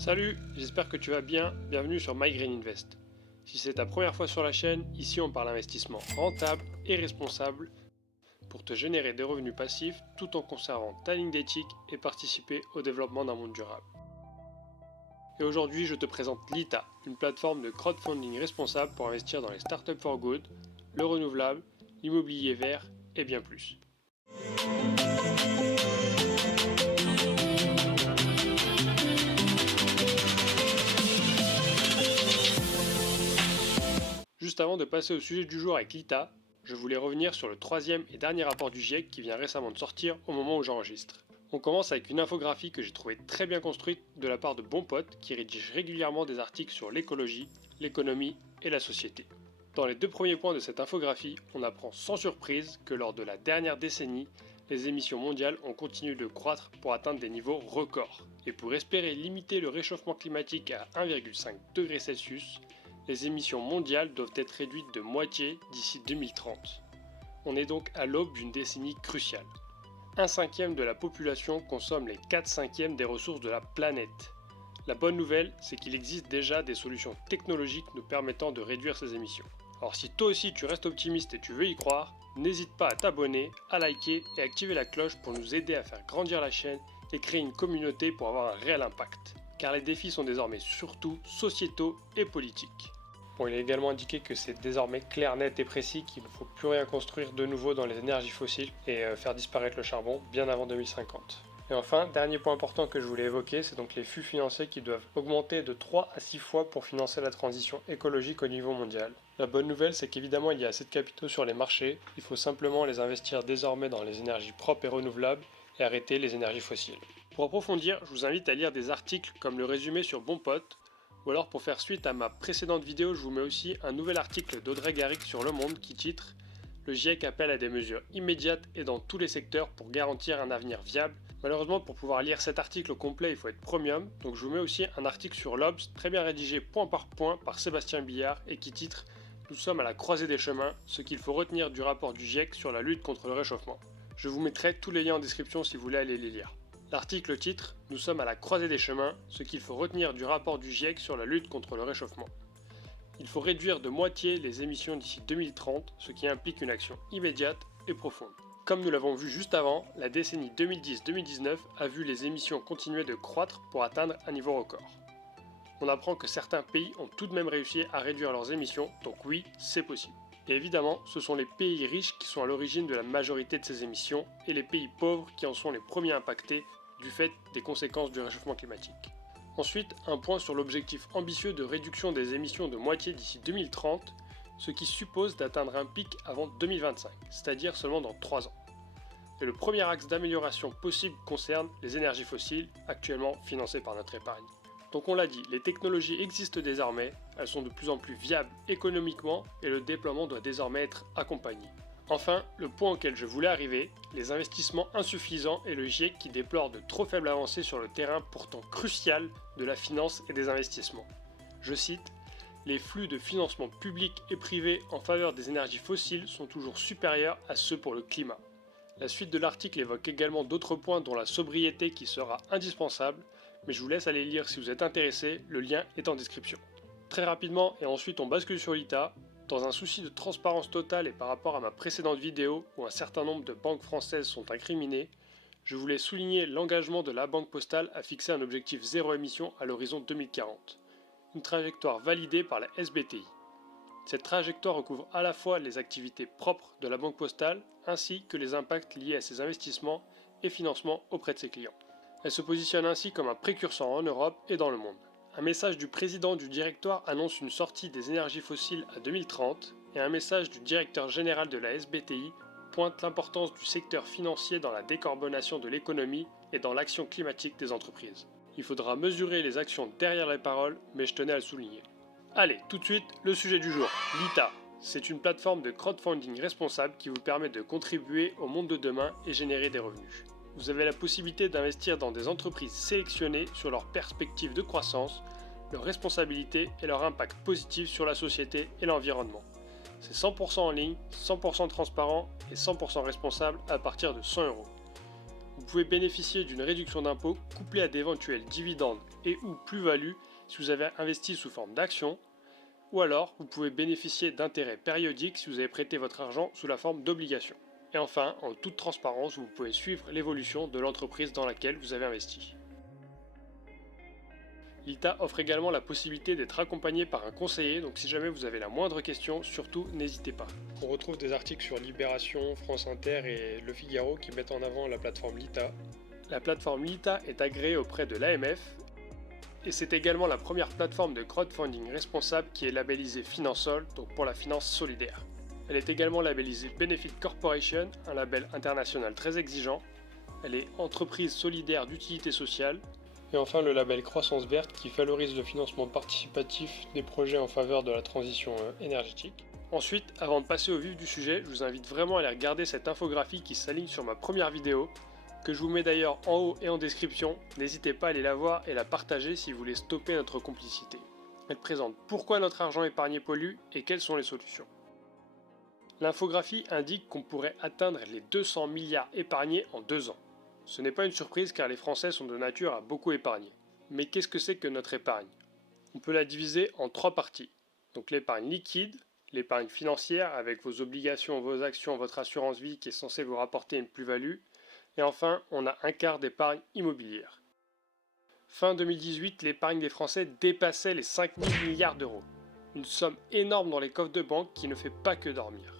Salut, j'espère que tu vas bien, bienvenue sur My Green Invest. Si c'est ta première fois sur la chaîne, ici on parle investissement rentable et responsable pour te générer des revenus passifs tout en conservant ta ligne d'éthique et participer au développement d'un monde durable. Et aujourd'hui je te présente Lita, une plateforme de crowdfunding responsable pour investir dans les startups for good, le renouvelable, l'immobilier vert et bien plus. Juste avant de passer au sujet du jour avec Lita, je voulais revenir sur le troisième et dernier rapport du GIEC qui vient récemment de sortir au moment où j'enregistre. On commence avec une infographie que j'ai trouvée très bien construite de la part de Bon Pote qui rédige régulièrement des articles sur l'écologie, l'économie et la société. Dans les deux premiers points de cette infographie, on apprend sans surprise que lors de la dernière décennie, les émissions mondiales ont continué de croître pour atteindre des niveaux records. Et pour espérer limiter le réchauffement climatique à 1,5 degré Celsius, les émissions mondiales doivent être réduites de moitié d'ici 2030. On est donc à l'aube d'une décennie cruciale. 1/5 de la population consomme les 4/5 des ressources de la planète. La bonne nouvelle, c'est qu'il existe déjà des solutions technologiques nous permettant de réduire ces émissions. Alors si toi aussi tu restes optimiste et tu veux y croire, n'hésite pas à t'abonner, à liker et activer la cloche pour nous aider à faire grandir la chaîne et créer une communauté pour avoir un réel impact. Car les défis sont désormais surtout sociétaux et politiques. Bon, il est également indiqué que c'est désormais clair, net et précis qu'il ne faut plus rien construire de nouveau dans les énergies fossiles et faire disparaître le charbon bien avant 2050. Et enfin, dernier point important que je voulais évoquer, c'est donc les flux financiers qui doivent augmenter de 3 à 6 fois pour financer la transition écologique au niveau mondial. La bonne nouvelle, c'est qu'évidemment il y a assez de capitaux sur les marchés, il faut simplement les investir désormais dans les énergies propres et renouvelables et arrêter les énergies fossiles. Pour approfondir, je vous invite à lire des articles comme le résumé sur Bon Pote, ou alors pour faire suite à ma précédente vidéo, je vous mets aussi un nouvel article d'Audrey Garrick sur Le Monde qui titre « Le GIEC appelle à des mesures immédiates et dans tous les secteurs pour garantir un avenir viable ». Malheureusement, pour pouvoir lire cet article au complet, il faut être premium, donc je vous mets aussi un article sur l'Obs, très bien rédigé point par Sébastien Billard et qui titre « Nous sommes à la croisée des chemins, ce qu'il faut retenir du rapport du GIEC sur la lutte contre le réchauffement ». Je vous mettrai tous les liens en description si vous voulez aller les lire. L'article titre « Nous sommes à la croisée des chemins, ce qu'il faut retenir du rapport du GIEC sur la lutte contre le réchauffement. Il faut réduire de moitié les émissions d'ici 2030, ce qui implique une action immédiate et profonde. » Comme nous l'avons vu juste avant, la décennie 2010-2019 a vu les émissions continuer de croître pour atteindre un niveau record. On apprend que certains pays ont tout de même réussi à réduire leurs émissions, donc oui, c'est possible. Et évidemment, ce sont les pays riches qui sont à l'origine de la majorité de ces émissions et les pays pauvres qui en sont les premiers impactés du fait des conséquences du réchauffement climatique. Ensuite, un point sur l'objectif ambitieux de réduction des émissions de moitié d'ici 2030, ce qui suppose d'atteindre un pic avant 2025, c'est-à-dire seulement dans 3 ans. Et le premier axe d'amélioration possible concerne les énergies fossiles, actuellement financées par notre épargne. Donc on l'a dit, les technologies existent désormais, elles sont de plus en plus viables économiquement et le déploiement doit désormais être accompagné. Enfin, le point auquel je voulais arriver, les investissements insuffisants et le GIEC qui déplore de trop faibles avancées sur le terrain pourtant crucial de la finance et des investissements. Je cite, « Les flux de financement public et privé en faveur des énergies fossiles sont toujours supérieurs à ceux pour le climat. » La suite de l'article évoque également d'autres points dont la sobriété qui sera indispensable, mais je vous laisse aller lire si vous êtes intéressé, le lien est en description. Très rapidement, et ensuite on bascule sur Lita. Dans un souci de transparence totale et par rapport à ma précédente vidéo où un certain nombre de banques françaises sont incriminées, je voulais souligner l'engagement de la Banque Postale à fixer un objectif zéro émission à l'horizon 2040, une trajectoire validée par la SBTI. Cette trajectoire recouvre à la fois les activités propres de la Banque Postale ainsi que les impacts liés à ses investissements et financements auprès de ses clients. Elle se positionne ainsi comme un précurseur en Europe et dans le monde. Un message du président du directoire annonce une sortie des énergies fossiles à 2030 et un message du directeur général de la SBTI pointe l'importance du secteur financier dans la décarbonation de l'économie et dans l'action climatique des entreprises. Il faudra mesurer les actions derrière les paroles, mais je tenais à le souligner. Allez, tout de suite, le sujet du jour, Lita. C'est une plateforme de crowdfunding responsable qui vous permet de contribuer au monde de demain et générer des revenus. Vous avez la possibilité d'investir dans des entreprises sélectionnées sur leurs perspectives de croissance, leurs responsabilités et leur impact positif sur la société et l'environnement. C'est 100% en ligne, 100% transparent et 100% responsable à partir de 100 €. Vous pouvez bénéficier d'une réduction d'impôt couplée à d'éventuels dividendes et ou plus-values si vous avez investi sous forme d'actions, ou alors vous pouvez bénéficier d'intérêts périodiques si vous avez prêté votre argent sous la forme d'obligations. Et enfin, en toute transparence, vous pouvez suivre l'évolution de l'entreprise dans laquelle vous avez investi. L'ITA offre également la possibilité d'être accompagné par un conseiller, donc si jamais vous avez la moindre question, surtout n'hésitez pas. On retrouve des articles sur Libération, France Inter et Le Figaro qui mettent en avant la plateforme LITA. La plateforme LITA est agréée auprès de l'AMF et c'est également la première plateforme de crowdfunding responsable qui est labellisée Finansol, donc pour la finance solidaire. Elle est également labellisée Benefit Corporation, un label international très exigeant. Elle est entreprise solidaire d'utilité sociale. Et enfin le label Croissance Verte qui valorise le financement participatif des projets en faveur de la transition énergétique. Ensuite, avant de passer au vif du sujet, je vous invite vraiment à aller regarder cette infographie qui s'aligne sur ma première vidéo, que je vous mets d'ailleurs en haut et en description. N'hésitez pas à aller la voir et la partager si vous voulez stopper notre complicité. Elle présente pourquoi notre argent épargné pollue et quelles sont les solutions. L'infographie indique qu'on pourrait atteindre les 200 milliards épargnés en 2 ans. Ce n'est pas une surprise car les Français sont de nature à beaucoup épargner. Mais qu'est-ce que c'est que notre épargne? On peut la diviser en 3 parties. Donc l'épargne liquide, l'épargne financière avec vos obligations, vos actions, votre assurance vie qui est censée vous rapporter une plus-value. Et enfin, on a un quart d'épargne immobilière. Fin 2018, l'épargne des Français dépassait les 5 000 milliards d'euros. Une somme énorme dans les coffres de banque qui ne fait pas que dormir.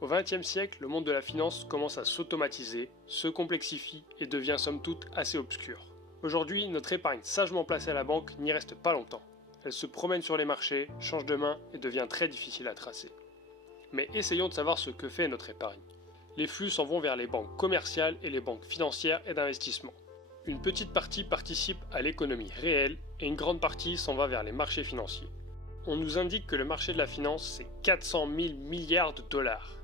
Au XXe siècle, le monde de la finance commence à s'automatiser, se complexifie et devient somme toute assez obscur. Aujourd'hui, notre épargne sagement placée à la banque n'y reste pas longtemps. Elle se promène sur les marchés, change de main et devient très difficile à tracer. Mais essayons de savoir ce que fait notre épargne. Les flux s'en vont vers les banques commerciales et les banques financières et d'investissement. Une petite partie participe à l'économie réelle et une grande partie s'en va vers les marchés financiers. On nous indique que le marché de la finance, c'est 400 000 milliards de dollars.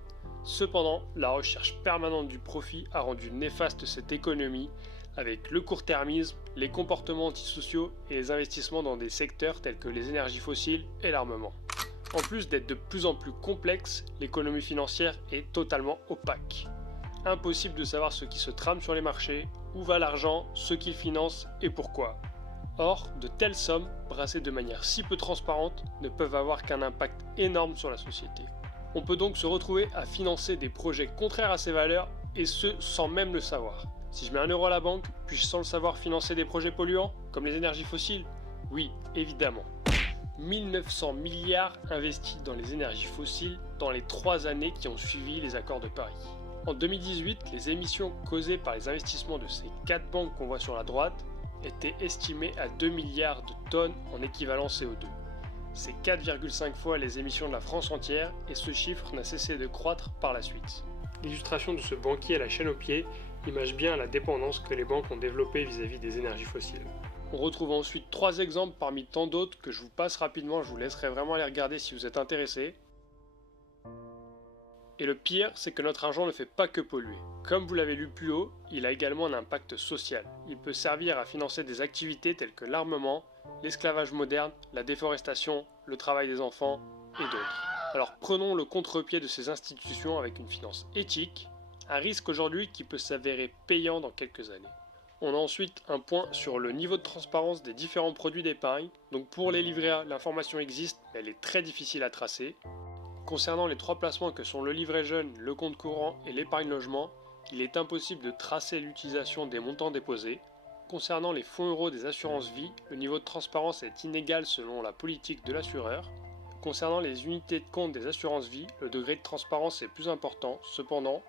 Cependant, la recherche permanente du profit a rendu néfaste cette économie avec le court-termisme, les comportements antisociaux et les investissements dans des secteurs tels que les énergies fossiles et l'armement. En plus d'être de plus en plus complexe, l'économie financière est totalement opaque. Impossible de savoir ce qui se trame sur les marchés, où va l'argent, ce qu'il finance et pourquoi. Or, de telles sommes, brassées de manière si peu transparente, ne peuvent avoir qu'un impact énorme sur la société. On peut donc se retrouver à financer des projets contraires à ces valeurs, et ce sans même le savoir. Si je mets 1 euro à la banque, puis-je sans le savoir financer des projets polluants, comme les énergies fossiles? Oui, évidemment. 1900 milliards investis dans les énergies fossiles dans les 3 années qui ont suivi les accords de Paris. En 2018, les émissions causées par les investissements de ces 4 banques qu'on voit sur la droite étaient estimées à 2 milliards de tonnes en équivalent CO2. C'est 4,5 fois les émissions de la France entière et ce chiffre n'a cessé de croître par la suite. L'illustration de ce banquier à la chaîne au pied image bien la dépendance que les banques ont développée vis-à-vis des énergies fossiles. On retrouve ensuite 3 exemples parmi tant d'autres que je vous passe rapidement, je vous laisserai vraiment aller regarder si vous êtes intéressé. Et le pire, c'est que notre argent ne fait pas que polluer. Comme vous l'avez lu plus haut, il a également un impact social. Il peut servir à financer des activités telles que l'armement, l'esclavage moderne, la déforestation, le travail des enfants et d'autres. Alors prenons le contre-pied de ces institutions avec une finance éthique, un risque aujourd'hui qui peut s'avérer payant dans quelques années. On a ensuite un point sur le niveau de transparence des différents produits d'épargne. Donc pour les livrets A, l'information existe, mais elle est très difficile à tracer. Concernant les 3 placements que sont le livret jeune, le compte courant et l'épargne logement, il est impossible de tracer l'utilisation des montants déposés. Concernant les fonds euros des assurances vie, le niveau de transparence est inégal selon la politique de l'assureur. Concernant les unités de compte des assurances vie, le degré de transparence est plus important. Cependant,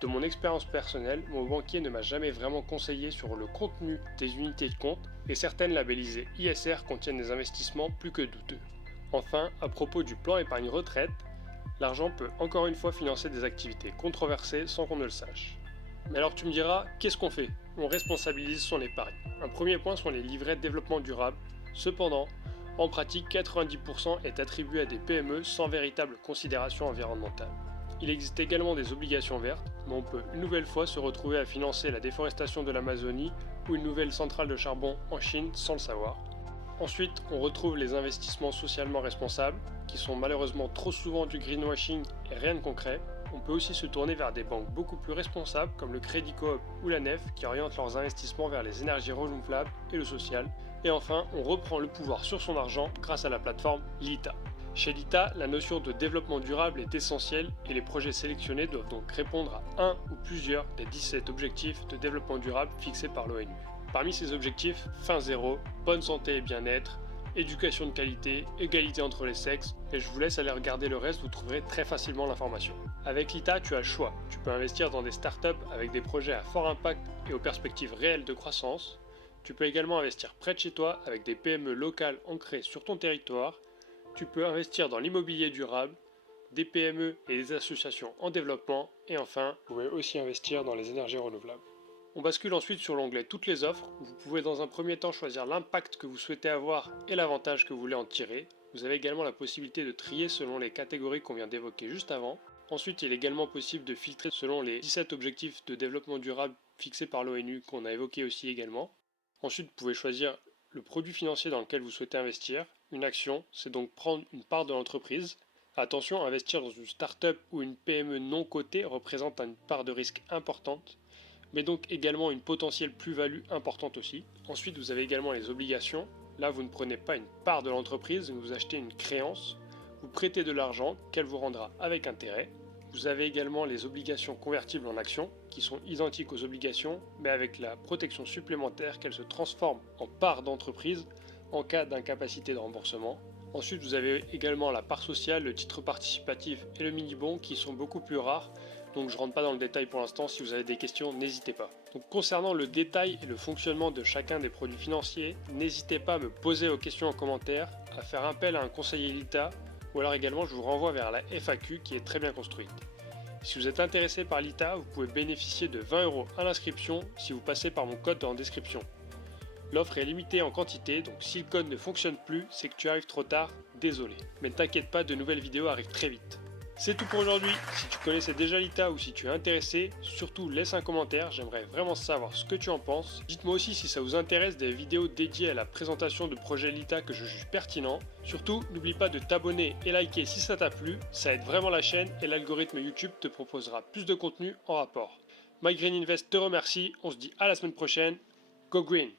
de mon expérience personnelle, mon banquier ne m'a jamais vraiment conseillé sur le contenu des unités de compte et certaines labellisées ISR contiennent des investissements plus que douteux. Enfin, à propos du plan épargne retraite, l'argent peut encore une fois financer des activités controversées sans qu'on ne le sache. Mais alors tu me diras, qu'est-ce qu'on fait? On responsabilise son épargne. Un premier point sont les livrets de développement durable. Cependant, en pratique, 90% est attribué à des PME sans véritable considération environnementale. Il existe également des obligations vertes, mais on peut une nouvelle fois se retrouver à financer la déforestation de l'Amazonie ou une nouvelle centrale de charbon en Chine sans le savoir. Ensuite, on retrouve les investissements socialement responsables, qui sont malheureusement trop souvent du greenwashing et rien de concret. on peut aussi se tourner vers des banques beaucoup plus responsables comme le Crédit Coop ou la Nef qui orientent leurs investissements vers les énergies renouvelables et le social. Et enfin, on reprend le pouvoir sur son argent grâce à la plateforme Lita. Chez Lita, la notion de développement durable est essentielle et les projets sélectionnés doivent donc répondre à un ou plusieurs des 17 objectifs de développement durable fixés par l'ONU. Parmi ces objectifs, faim zéro, bonne santé et bien-être, éducation de qualité, égalité entre les sexes, et je vous laisse aller regarder le reste, vous trouverez très facilement l'information. Avec Lita, tu as le choix. Tu peux investir dans des startups avec des projets à fort impact et aux perspectives réelles de croissance. Tu peux également investir près de chez toi avec des PME locales ancrées sur ton territoire. Tu peux investir dans l'immobilier durable, des PME et des associations en développement, et enfin, vous pouvez aussi investir dans les énergies renouvelables. On bascule ensuite sur l'onglet Toutes les offres, où vous pouvez dans un premier temps choisir l'impact que vous souhaitez avoir et l'avantage que vous voulez en tirer. Vous avez également la possibilité de trier selon les catégories qu'on vient d'évoquer juste avant. Ensuite, il est également possible de filtrer selon les 17 objectifs de développement durable fixés par l'ONU qu'on a évoqués aussi également. Ensuite, vous pouvez choisir le produit financier dans lequel vous souhaitez investir. Une action, c'est donc prendre une part de l'entreprise. Attention, investir dans une start-up ou une PME non cotée représente une part de risque importante, mais donc également une potentielle plus-value importante aussi. Ensuite, vous avez également les obligations. Là, vous ne prenez pas une part de l'entreprise, vous achetez une créance, vous prêtez de l'argent qu'elle vous rendra avec intérêt. Vous avez également les obligations convertibles en actions, qui sont identiques aux obligations, mais avec la protection supplémentaire qu'elles se transforment en part d'entreprise en cas d'incapacité de remboursement. Ensuite, vous avez également la part sociale, le titre participatif et le mini-bon qui sont beaucoup plus rares, donc je ne rentre pas dans le détail pour l'instant. Si vous avez des questions, n'hésitez pas. Donc concernant le détail et le fonctionnement de chacun des produits financiers, n'hésitez pas à me poser vos questions en commentaire, à faire appel à un conseiller Lita, ou alors également je vous renvoie vers la FAQ qui est très bien construite. Si vous êtes intéressé par Lita, vous pouvez bénéficier de 20 € à l'inscription si vous passez par mon code en description. L'offre est limitée en quantité, donc si le code ne fonctionne plus, c'est que tu arrives trop tard, désolé. Mais ne t'inquiète pas, de nouvelles vidéos arrivent très vite. C'est tout pour aujourd'hui. Si tu connaissais déjà Lita ou si tu es intéressé, surtout laisse un commentaire, j'aimerais vraiment savoir ce que tu en penses. Dites-moi aussi si ça vous intéresse des vidéos dédiées à la présentation de projets Lita que je juge pertinents. Surtout, n'oublie pas de t'abonner et liker si ça t'a plu, ça aide vraiment la chaîne et l'algorithme YouTube te proposera plus de contenu en rapport. My Green Invest te remercie, on se dit à la semaine prochaine, Go Green!